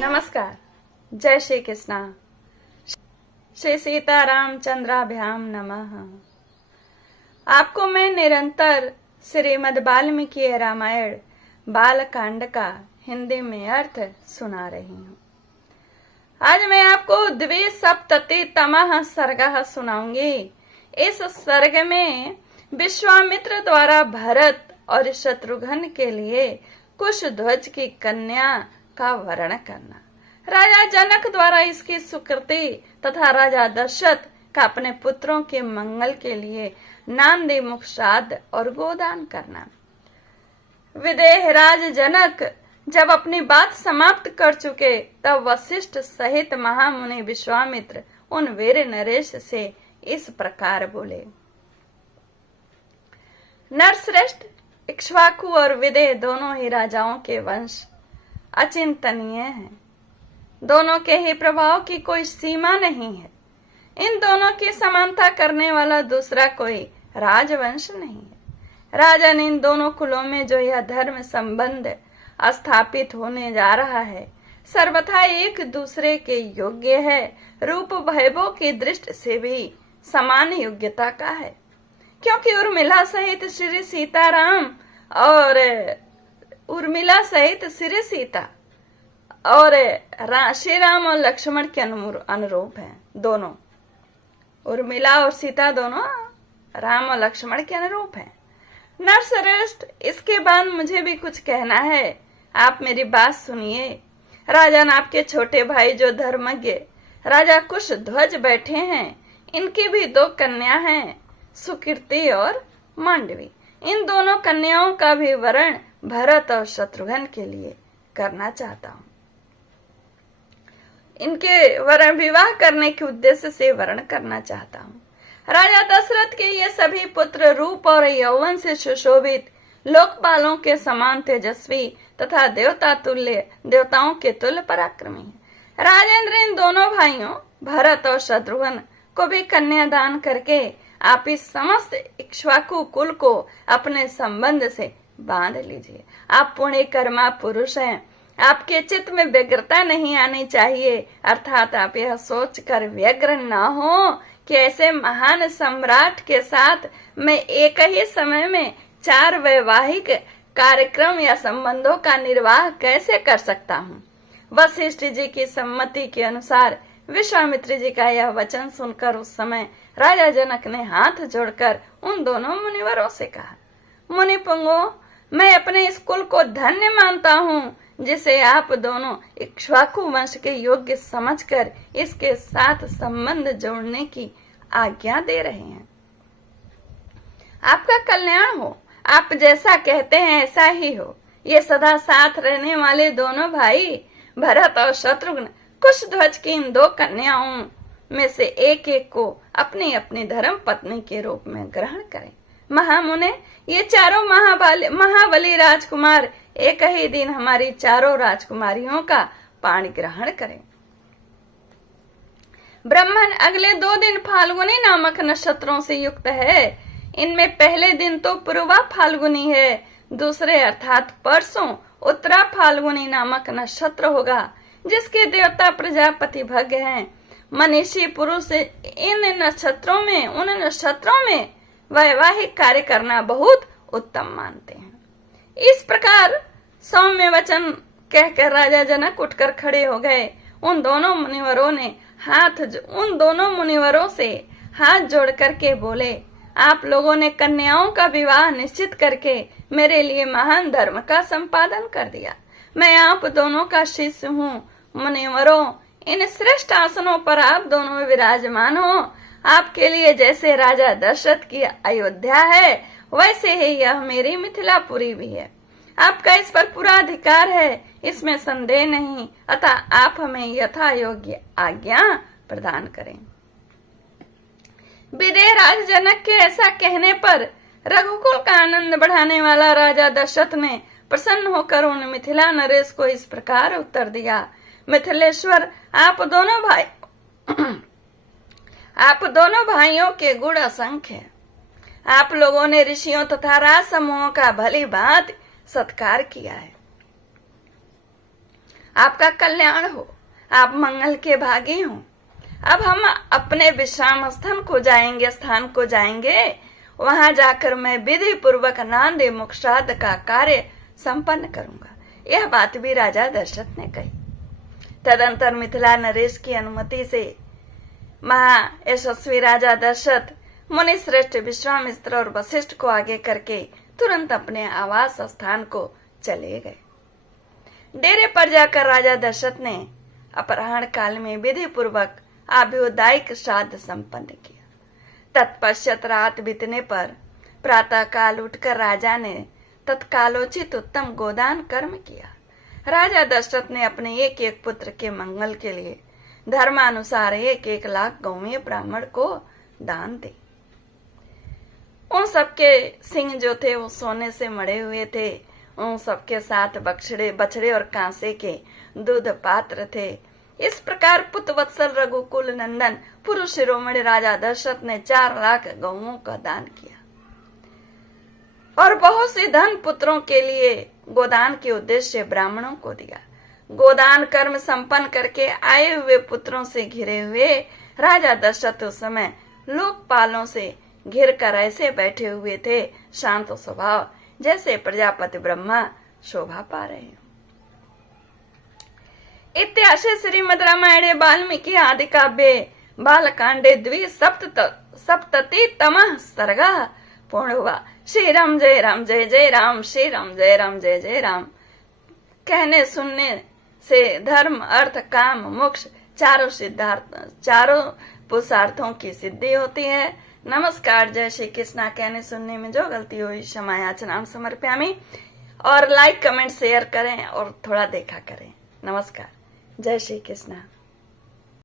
नमस्कार। जय श्री कृष्णा। श्री सीतारामचंद्राभ्याम नमः। आपको मैं निरंतर श्रीमद् वाल्मीकि रामायण बालकांड का हिंदी में अर्थ सुना रही हूँ। आज मैं आपको द्विसप्ततितमः सर्ग सुनाऊंगी। इस सर्ग में विश्वामित्र द्वारा भरत और शत्रुघ्न के लिए कुशध्वज की कन्या का वर्णन करना, राजा जनक द्वारा इसकी सुकृति तथा राजा दशरथ का अपने पुत्रों के मंगल के लिए नांदीमुख श्राद्ध और गोदान करना। विदेहराज जनक जब अपनी बात समाप्त कर चुके तब वशिष्ठ सहित महामुनि विश्वामित्र उन वीर नरेश से इस प्रकार बोले। नरश्रेष्ठ इक्ष्वाकु और विदेह दोनों ही राजाओं के वंश अचिंतनीय हैं। दोनों के ही प्रभाव की कोई सीमा नहीं है। इन दोनों की समानता करने वाला दूसरा कोई राजवंश नहीं है। राजन इन दोनों कुलों में जो यह धर्म संबंध स्थापित होने जा रहा है सर्वथा एक दूसरे के योग्य है। रूप वैभव की दृष्टि से भी समान योग्यता का है, क्योंकि उर्मिला सहित श्री सीताराम और उर्मिला सहित श्री सीता और श्री राम और लक्ष्मण के अनुरूप हैं। दोनों उर्मिला और सीता दोनों राम और लक्ष्मण के अनुरूप हैं। नरश्रेष्ठ, इसके बाद मुझे भी कुछ कहना है, आप मेरी बात सुनिए। राजन, आपके छोटे भाई जो धर्मज्ञ राजा कुशध्वज बैठे हैं, इनकी भी दो कन्या हैं, सुकीर्ति और मांडवी। इन दोनों कन्याओं का भी वरण भरत और शत्रुघ्न के लिए करना चाहता हूँ। इनके वरण विवाह करने के उद्देश्य से वर्ण करना चाहता हूँ। राजा दशरथ के ये सभी पुत्र रूप और यौवन से सुशोभित, लोकपालों के समान तेजस्वी तथा देवताओं के तुल्य पराक्रमी हैं। राजेंद्र, इन दोनों भाइयों भरत और शत्रुघ्न को भी कन्यादान करके आप इस समस्त इक्ष्वाकु कुल को अपने संबंध से बांध लीजिए। आप पुण्य कर्मा पुरुष हैं। आपके चित्त में व्यग्रता नहीं आनी चाहिए, अर्थात आप यह सोचकर व्यग्र न हो कि ऐसे महान सम्राट के साथ मैं एक ही समय में 4 वैवाहिक कार्यक्रम या संबंधों का निर्वाह कैसे कर सकता हूँ। वशिष्ठ जी की सम्मति के अनुसार विश्वामित्र जी का यह वचन सुनकर उस समय राजा जनक ने हाथ जोड़कर उन दोनों मुनिवरों से कहा, मुनि पुंगो, मैं अपने इस कुल को धन्य मानता हूँ जिसे आप दोनों इक्ष्वाकु वंश के योग्य समझकर इसके साथ संबंध जोड़ने की आज्ञा दे रहे हैं। आपका कल्याण हो। आप जैसा कहते हैं ऐसा ही हो। ये सदा साथ रहने वाले दोनों भाई भरत और शत्रुघ्न कुशध्वज की इन 2 कन्याओं में से एक एक को अपनी अपनी धर्म पत्नी के रूप में ग्रहण करें। महामुने, ये चारों महाबली राजकुमार एक ही दिन हमारी चारों राजकुमारियों का पाणी ग्रहण करें। ब्रह्मन अगले 2 दिन फाल्गुनी नामक नक्षत्रों से युक्त है। इनमें पहले दिन तो पूर्वा फाल्गुनी है, दूसरे अर्थात परसों उत्तरा फाल्गुनी नामक नक्षत्र होगा, जिसके देवता प्रजापति भग्य हैं। मनीषी पुरुष उन नक्षत्रों में वैवाहिक कार्य करना बहुत उत्तम मानते हैं। इस प्रकार सौम्य वचन कहकर राजा जनक उठकर खड़े हो गए। उन दोनों मुनिवरों से हाथ जोड़ करके बोले, आप लोगों ने कन्याओं का विवाह निश्चित करके मेरे लिए महान धर्म का संपादन कर दिया। मैं आप दोनों का शिष्य हूँ। मुनिवरों, इन श्रेष्ठ आसनों पर आप दोनों विराजमान हो। आपके लिए जैसे राजा दशरथ की अयोध्या है, वैसे ही यह मेरी मिथिलापुरी भी है। आपका इस पर पूरा अधिकार है, इसमें संदेह नहीं। अतः आप हमें यथा योग्य आज्ञा प्रदान करें। विदेहराज जनक के ऐसा कहने पर रघुकुल का आनंद बढ़ाने वाला राजा दशरथ ने प्रसन्न होकर उन मिथिला नरेश को इस प्रकार उत्तर दिया, मिथिलेश्वर, आप दोनों भाइयों के गुण असंख्य है। आप लोगों ने ऋषियों तथा राज समूहों का भली भांति सत्कार किया है। आपका कल्याण हो, आप मंगल के भागी हो। अब हम अपने विश्राम स्थान को जाएंगे। वहां जाकर मैं विधि पूर्वक नांदे मुख श्राद्ध का कार्य संपन्न करूंगा। यह बात भी राजा दशरथ ने कही। तदंतर मिथिला नरेश की अनुमति से महा यशस्वी राजा दशरथ मुनि श्रेष्ठ विश्वामित्र और वशिष्ठ को आगे करके तुरंत अपने आवास स्थान को चले गए। डेरे पर जाकर राजा दशरथ ने अपराह्न काल में विधि पूर्वक आभ्युदायिक श्राद्ध संपन्न किया। तत्पश्चात रात बीतने पर प्रातः काल उठकर राजा ने तत्कालोचित उत्तम गोदान कर्म किया। राजा दशरथ ने अपने एक एक पुत्र के मंगल के लिए धर्मानुसार 1-1 लाख गौवें ब्राह्मण को दान दी। उन सबके सिंह जो थे वो सोने से मढ़े हुए थे। उन सबके साथ बछड़े और कांसे के दूध पात्र थे। इस प्रकार पुत्र वत्सल रघुकुल नंदन पुरुष शिरोमणि राजा दशरथ ने 4 लाख गौओं का दान किया और बहुत से धन पुत्रों के लिए गोदान के उद्देश्य ब्राह्मणों को दिया। गोदान कर्म संपन्न करके आए हुए पुत्रों से घिरे हुए राजा दशरथ उस समय लोकपालों से घिर कर ऐसे बैठे हुए थे, शांत स्वभाव, जैसे प्रजापति ब्रह्मा शोभा पा रहे हो। इत्याशे श्रीमद् रामायणे वाल्मीकि आदि काव्ये बालकांडे द्विसप्तति तमः सर्गः पूर्ण हुआ। श्री राम जय राम जय जय राम, श्री राम जय राम जय जय राम। कहने सुनने से धर्म अर्थ काम मोक्ष चारों पुरुषार्थों की सिद्धि होती है। नमस्कार, जय श्री कृष्णा। कहने सुनने में जो गलती हुई क्षमा याचनाम समर्पयामि। और लाइक कमेंट शेयर करें और थोड़ा देखा करें। नमस्कार, जय श्री कृष्णा।